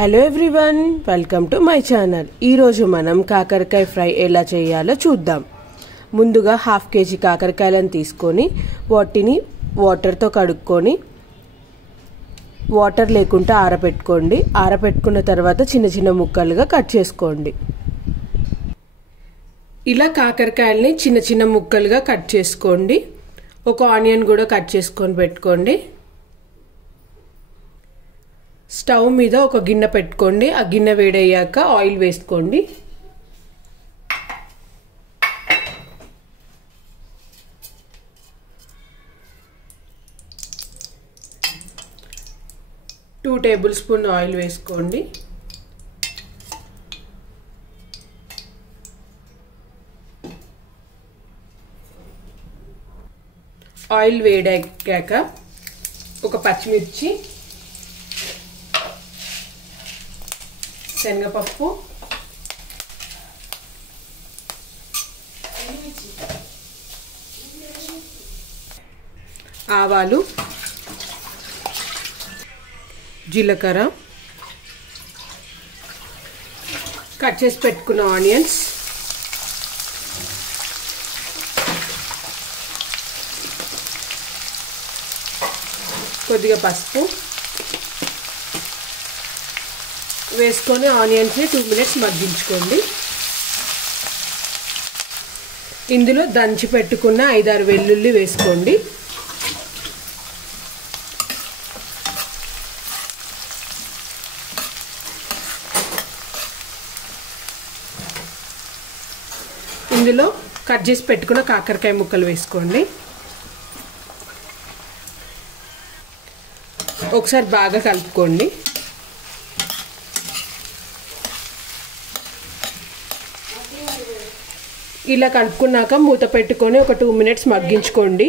Hello everyone, welcome to my channel. ఈరోజు మనం కాకరకాయ ఫ్రై ఎలా చేయాలో చూద్దాం. ముందుగా హాఫ్ కేజీ కాకరకాయలను తీసుకొని వాటిని వాటర్తో కడుక్కొని వాటర్ లేకుండా ఆరబెట్టుకోండి. ఆరబెట్టుకున్న తర్వాత చిన్న చిన్న ముక్కలుగా కట్ చేసుకోండి. ఇలా కాకరకాయల్ని చిన్న చిన్న ముక్కలుగా కట్ చేసుకోండి. ఒక ఆనియన్ కూడా కట్ చేసుకొని పెట్టుకోండి. స్టవ్ మీద ఒక గిన్నె పెట్టుకోండి. ఆ గిన్నె వేడయ్యాక ఆయిల్ వేసుకోండి. టూ టేబుల్ స్పూన్ ఆయిల్ వేసుకోండి. ఆయిల్ వేడెక్కాక ఒక పచ్చిమిర్చి, శనగపప్పు, ఆవాలు, జీలకర్ర, కట్ చేసి పెట్టుకున్న ఆనియన్స్, కొద్దిగా పసుపు వేసుకొని ఆనియన్స్ని 2 మినిట్స్ మగ్గించుకోండి. ఇందులో దంచి పెట్టుకున్న 5-6 వెల్లుల్లి వేసుకోండి. ఇందులో కట్ చేసి పెట్టుకున్న కాకరకాయ ముక్కలు వేసుకోండి. ఒకసారి బాగా కలుపుకోండి. ఇలా కలుపుకున్నాక మూత పెట్టుకొని ఒక 2 మినిట్స్ మగ్గించుకోండి.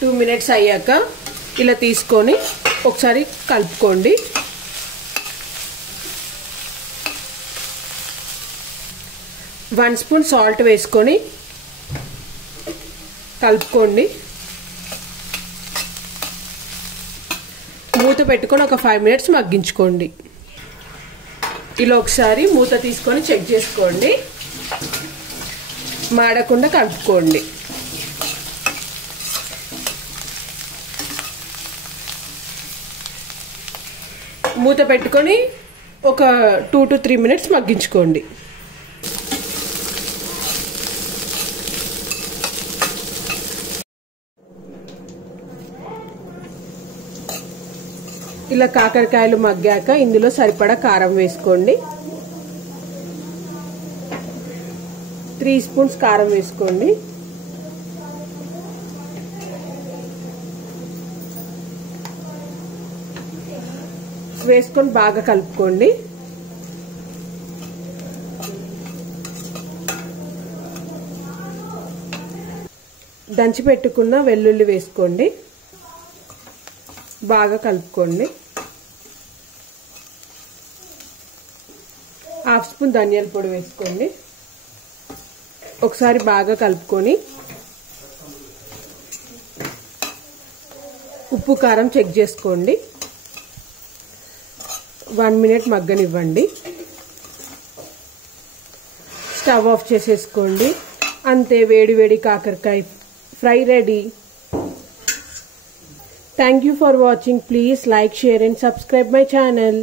2 మినిట్స్ అయ్యాక ఇలా తీసుకొని ఒకసారి కలుపుకోండి. వన్ స్పూన్ సాల్ట్ వేసుకొని కలుపుకోండి. మూత పెట్టుకొని ఒక 5 మినిట్స్ మగ్గించుకోండి. ఇలా ఒకసారి మూత తీసుకొని చెక్ చేసుకోండి. మాడకుండా కలుపుకోండి. మూత పెట్టుకొని ఒక 2 to 3 మినిట్స్ మగ్గించుకోండి. ఇలా కాకరకాయలు మగ్గాక ఇందులో సరిపడా కారం వేసుకోండి. 3 స్పూన్స్ కారం వేసుకోండి. వేసుకొని బాగా కలుపుకోండి. దంచి పెట్టుకున్న వెల్లుల్లి వేసుకోండి. బాగా కలుపుకోండి. హాఫ్ స్పూన్ ధనియాల పొడి వేసుకోండి. ఒకసారి బాగా కలుపుకొని ఉప్పు కారం చెక్ చేసుకోండి. 1 మినిట్ మగ్గనివ్వండి. స్టవ్ ఆఫ్ చేసేసుకోండి. అంతే, వేడి వేడి కాకరకాయ fry ready. Thank you for watching. Please like, share and subscribe my channel.